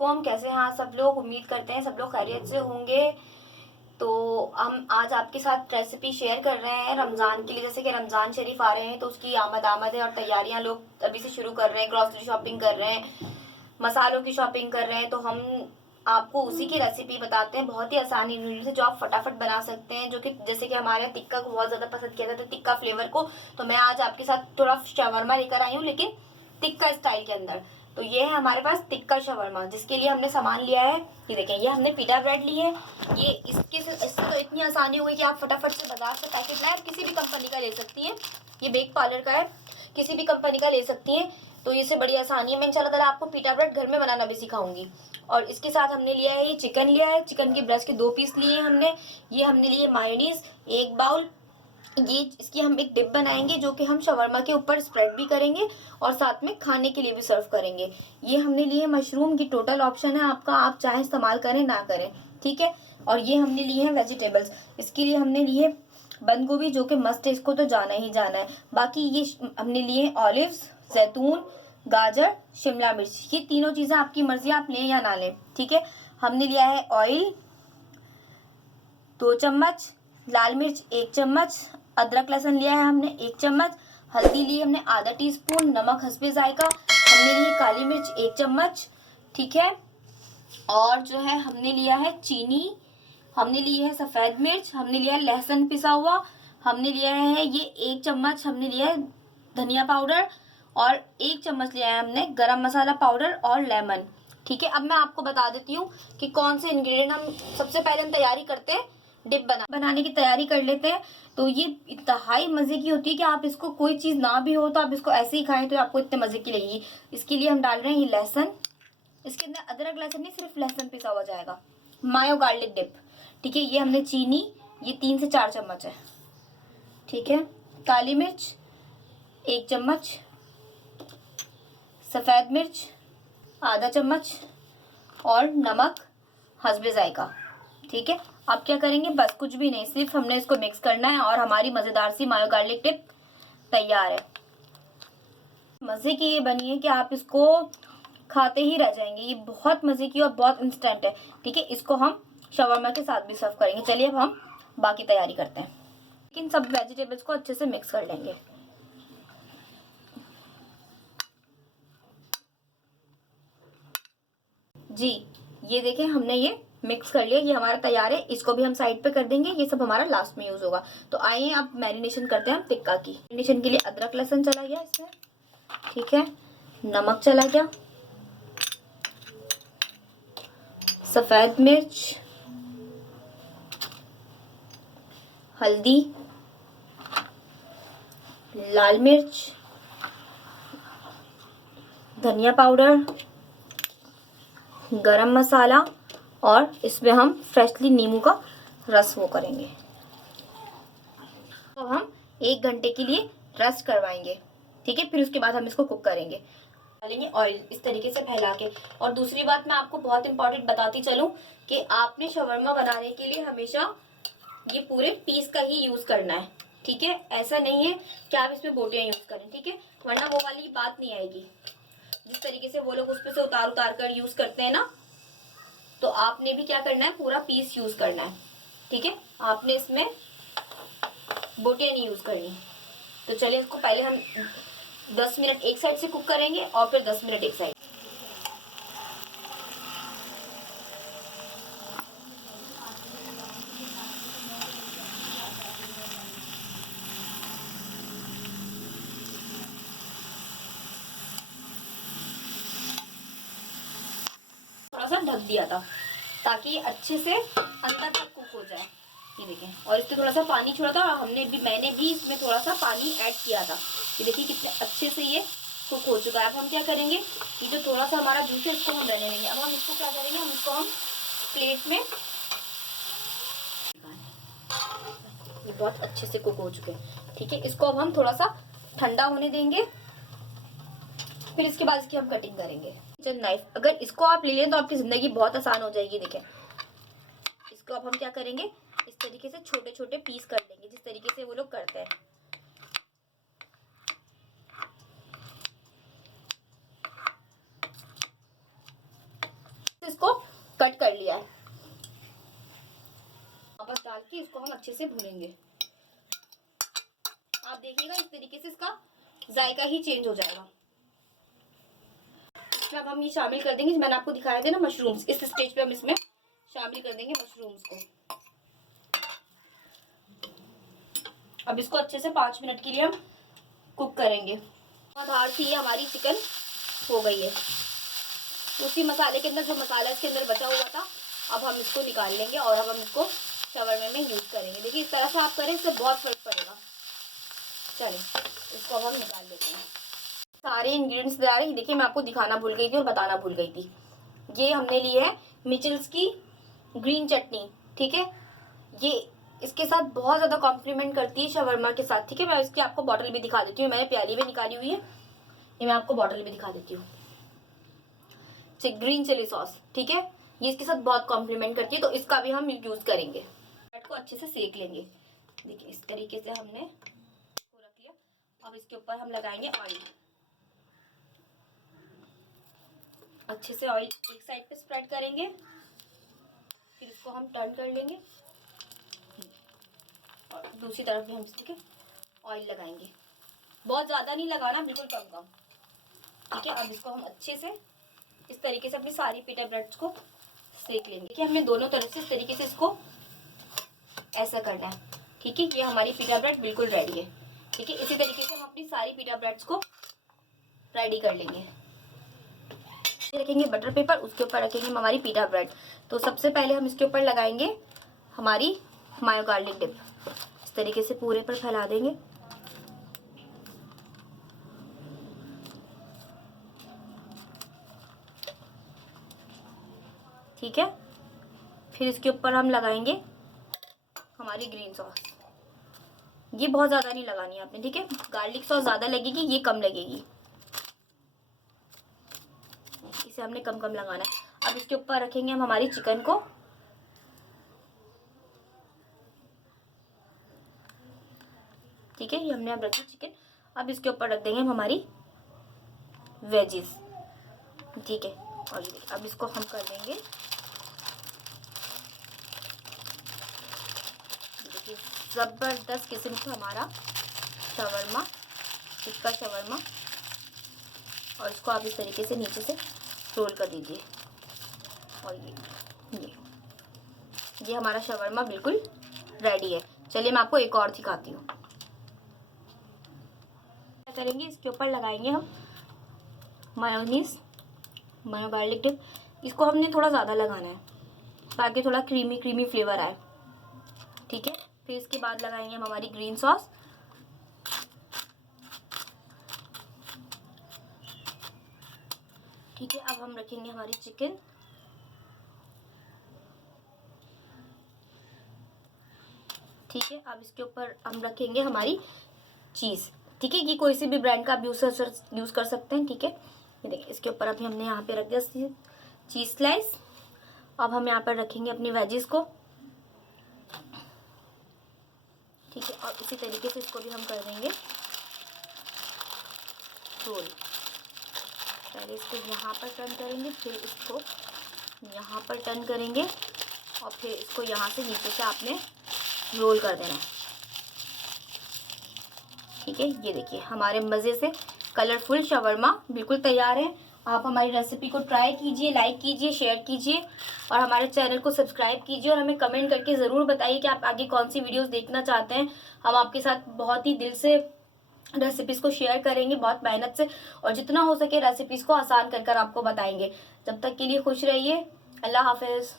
हम कैसे हैं आज सब लोग। उम्मीद करते हैं सब लोग खैरियत से होंगे। तो हम आज आपके साथ रेसिपी शेयर कर रहे हैं रमज़ान के लिए। जैसे कि रमज़ान शरीफ आ रहे हैं तो उसकी आमद है और तैयारियां लोग अभी से शुरू कर रहे हैं। ग्रॉसरी शॉपिंग कर रहे हैं, मसालों की शॉपिंग कर रहे हैं। तो हम आपको उसी की रेसिपी बताते हैं, बहुत ही आसान इंग्रीडियंट है जो आप फटाफट बना सकते हैं। जो कि जैसे कि हमारे यहाँ टिक्का को बहुत ज़्यादा पसंद किया जाता है, टिक्का फ्लेवर को। तो मैं आज आपके साथ थोड़ा शवरमा लेकर आई हूँ, लेकिन टिक्का स्टाइल के अंदर। तो ये है हमारे पास टिक्का शवरमा, जिसके लिए हमने सामान लिया है। ये देखें, ये हमने पिटा ब्रेड ली है। ये इससे तो इतनी आसानी हो गई कि आप फटाफट से बाजार से पैकेट लाए और किसी भी कंपनी का ले सकती हैं। ये बेक पार्लर का है, किसी भी कंपनी का ले सकती हैं। तो इससे बड़ी आसानी है। मैं इंशाल्लाह ताला आपको पिटा ब्रेड घर में बनाना भी सिखाऊंगी। और इसके साथ हमने लिया है, ये चिकन लिया है, चिकन के ब्रेस्ट के 2 पीस लिए हैं हमने। ये हमने लिए मायोनीज 1 बाउल। ये इसकी हम एक डिप बनाएंगे जो कि हम शवरमा के ऊपर स्प्रेड भी करेंगे और साथ में खाने के लिए भी सर्व करेंगे। ये हमने लिए मशरूम की, टोटल ऑप्शन है आपका, आप चाहे इस्तेमाल करें ना करें, ठीक है। और ये हमने लिए हैं वेजिटेबल्स। इसके लिए हमने लिए बंद गोभी, जो कि मस्त है, इसको तो जाना ही जाना है। बाकी ये हमने लिए ऑलिव्स, जैतून, गाजर, शिमला मिर्च। ये तीनों चीज़ें आपकी मर्जी, आप लें या ना लें, ठीक है। हमने लिया है ऑयल 2 चम्मच, लाल मिर्च 1 चम्मच, अदरक लहसुन लिया है हमने 1 चम्मच, हल्दी ली हमने आधा टीस्पून, नमक हस्बे जायका, हमने ली काली मिर्च 1 चम्मच, ठीक है। और जो है हमने लिया है चीनी, हमने ली है सफ़ेद मिर्च, हमने लिया है लहसुन पिसा हुआ, हमने लिया है ये 1 चम्मच, हमने लिया है धनिया पाउडर, और 1 चम्मच लिया है हमने गरम मसाला पाउडर और लेमन, ठीक है। अब मैं आपको बता देती हूँ कि कौन से इंग्रेडिएंट हम सबसे पहले हम तैयारी करते हैं। डिप बनाने की तैयारी कर लेते हैं। तो ये इंतहाई मज़े की होती है कि आप इसको कोई चीज़ ना भी हो तो आप इसको ऐसे ही खाएं तो आपको इतने मज़े की लगेगी। इसके लिए हम डाल रहे हैं ये लहसुन, इसके अंदर अदरक लहसुन नहीं, सिर्फ लहसुन पिसा हुआ जाएगा। मायो गार्लिक डिप, ठीक है। ये हमने चीनी, ये 3 से 4 चम्मच है, ठीक है। काली मिर्च 1 चम्मच, सफ़ेद मिर्च आधा चम्मच, और नमक हस्बे जायका, ठीक है। अब क्या करेंगे, बस कुछ भी नहीं, सिर्फ हमने इसको मिक्स करना है और हमारी मज़ेदार सी मायो गार्लिक डिप तैयार है। मज़े की ये बनी है कि आप इसको खाते ही रह जाएंगे। ये बहुत मज़े की और बहुत इंस्टेंट है, ठीक है। इसको हम शवरमा के साथ भी सर्व करेंगे। चलिए अब हम बाकी तैयारी करते हैं। लेकिन सब वेजिटेबल्स को अच्छे से मिक्स कर लेंगे। जी, ये देखें, हमने ये मिक्स कर लिया, ये हमारा तैयार है। इसको भी हम साइड पे कर देंगे, ये सब हमारा लास्ट में यूज़ होगा। तो आइए अब मैरिनेशन करते हैं हम टिक्का की। मैरिनेशन के लिए अदरक लहसुन चला गया इसमें, ठीक है। नमक चला गया, सफ़ेद मिर्च, हल्दी, लाल मिर्च, धनिया पाउडर, गरम मसाला, और इसमें हम फ्रेशली नींबू का रस वो करेंगे। तो हम 1 घंटे के लिए रेस्ट करवाएंगे, ठीक है। फिर उसके बाद हम इसको कुक करेंगे। डालेंगे ऑयल इस तरीके से फैला के। और दूसरी बात मैं आपको बहुत इंपॉर्टेंट बताती चलूं कि आपने शवरमा बनाने के लिए हमेशा ये पूरे पीस का ही यूज़ करना है, ठीक है। ऐसा नहीं है कि आप इसमें बोटियाँ यूज़ करें, ठीक है, वरना वो वाली बात नहीं आएगी। जिस तरीके से वो लोग उस पर से उतार उतार कर यूज़ करते हैं ना, तो आपने भी क्या करना है, पूरा पीस यूज़ करना है, ठीक है। आपने इसमें बोटियाँ नहीं यूज़ करनी। तो चलिए इसको पहले हम 10 मिनट एक साइड से कुक करेंगे और फिर 10 मिनट एक साइड। थोड़ा सा ढक दिया था ताकि अच्छे से अंदर तक कुक हो जाए। ये देखें, और इसमें थोड़ा सा पानी छोड़ा था और मैंने भी इसमें थोड़ा सा पानी ऐड किया था। ये देखिए कितने अच्छे से ये कुक हो चुका है। अब हम क्या करेंगे, ये जो थोड़ा सा हमारा जूस है इसको हम रहने देंगे। अब हम इसको क्या करेंगे, हम इसको हम प्लेट में, ये बहुत अच्छे से कुक हो चुके हैं, ठीक है। इसको अब हम थोड़ा सा ठंडा होने देंगे, फिर इसके बाद इसकी हम कटिंग करेंगे। किचन नाइफ, अगर इसको आप ले लें तो आपकी ज़िंदगी बहुत आसान हो जाएगी। देखें, इसको अब हम क्या करेंगे, इस तरीके से छोटे छोटे पीस कर लेंगे, जिस तरीके से वो लोग करते हैं। डाल के इसको हम अच्छे से भूनेंगे। आप देखिएगा इस तरीके से इसका जायका ही चेंज हो जाएगा। अब हम ये शामिल कर देंगे, मैंने आपको दिखाया था ना मशरूम्स, इस स्टेज पे हम इसमें शामिल कर देंगे मशरूम्स को। अब इसको अच्छे से 5 मिनट के लिए हम कुक करेंगे। आधार से ये हमारी चिकन हो गई है। उसी मसाले के अंदर जो मसाला इसके अंदर बचा हुआ था अब हम इसको निकाल लेंगे और अब हम इसको शवरमा में यूज़ करेंगे। देखिए इस तरह से आप करें, इससे बहुत फर्क पड़ेगा। चलिए इसको अब हम निकाल लेते हैं। सारे इंग्रेडिएंट्स तैयार हैं। देखिए मैं आपको दिखाना भूल गई थी और बताना भूल गई थी। ये हमने ली है मिचेल्स की ग्रीन चटनी, ठीक है। ये इसके साथ बहुत ज़्यादा कॉम्प्लीमेंट करती है शवरमा के साथ, ठीक है। मैं इसकी आपको बॉटल भी दिखा देती हूँ, मैंने प्याली भी निकाली हुई है, ये मैं आपको बॉटल भी दिखा देती हूँ। ग्रीन चिली सॉस, ठीक है, ये इसके साथ बहुत कॉम्प्लीमेंट करती है, तो इसका भी हम यूज़ करेंगे। ब्रेड को अच्छे से सेक लेंगे। देखिए इस तरीके से हमने इसको रख लिया। अब इसके ऊपर हम लगाएंगे ऑयल। अच्छे से ऑयल एक साइड पे स्प्रेड करेंगे, फिर इसको हम टर्न कर लेंगे और दूसरी तरफ भी हम इसके ऑयल लगाएंगे। बहुत ज़्यादा नहीं लगाना, बिल्कुल कम कम, ठीक है। अब इसको हम अच्छे से इस तरीके से अपनी सारी पिटा ब्रेड्स को सेक लेंगे। देखिए हमने दोनों तरफ से इस तरीके से इसको ऐसा करना है, ठीक है। ये हमारी पिटा ब्रेड बिल्कुल रेडी है, ठीक है। इसी तरीके से हम अपनी सारी पिटा ब्रेड्स को रेडी कर लेंगे। रखेंगे बटर पेपर, उसके ऊपर रखेंगे हमारी पिटा ब्रेड। तो सबसे पहले हम इसके ऊपर लगाएंगे हमारी मायो गार्लिक डिप। इस तरीके से पूरे पर फैला देंगे। ठीक है, फिर इसके ऊपर हम लगाएंगे हमारी ग्रीन सॉस। ये बहुत ज़्यादा नहीं लगानी है आपने, ठीक है। गार्लिक सॉस ज़्यादा लगेगी, ये कम लगेगी, इसे हमने कम कम लगाना है। अब इसके ऊपर रखेंगे हम हमारी चिकन को। ठीक है, ये हमने अब रखी चिकन। अब इसके ऊपर रख देंगे हम हमारी वेजिस, ठीक है। और अब इसको हम कर देंगे, देखिए ज़बरदस्त किस्म का हमारा शवरमा, टिक्का शवरमा। और इसको आप इस तरीके से नीचे से रोल कर दीजिए। और ये हमारा शवरमा बिल्कुल रेडी है। चलिए मैं आपको एक और दिखाती हूँ। क्या करेंगे, इसके ऊपर लगाएंगे हम मायोनीज, मायो गार्लिक डिप। इसको हमने थोड़ा ज़्यादा लगाना है ताकि थोड़ा क्रीमी क्रीमी फ्लेवर आए, ठीक है। फिर इसके बाद लगाएंगे हम हमारी ग्रीन सॉस। ठीक है, अब हम रखेंगे हमारी चिकन। ठीक है, अब इसके ऊपर हम रखेंगे हमारी चीज़, ठीक है। ये कोई सी भी ब्रांड का आप यूज़ कर सकते हैं, ठीक है। ये देखिए इसके ऊपर अभी हमने यहाँ पे रख दिया चीज़ स्लाइस। अब हम यहाँ पर रखेंगे अपनी वेजिस को, ठीक है। और इसी तरीके से इसको भी हम कर देंगे रोल। पहले इसको यहाँ पर टर्न करेंगे, फिर इसको यहाँ पर टर्न करेंगे और फिर इसको यहाँ से नीचे से आपने रोल कर देना है, ठीक है। ये देखिए हमारे मज़े से कलरफुल शवरमा बिल्कुल तैयार है। आप हमारी रेसिपी को ट्राई कीजिए, लाइक कीजिए, शेयर कीजिए और हमारे चैनल को सब्सक्राइब कीजिए। और हमें कमेंट करके ज़रूर बताइए कि आप आगे कौन सी वीडियोस देखना चाहते हैं। हम आपके साथ बहुत ही दिल से रेसिपीज़ को शेयर करेंगे, बहुत मेहनत से, और जितना हो सके रेसिपीज़ को आसान कर कर आपको बताएंगे। जब तक के लिए खुश रहिए। अल्लाह हाफिज़।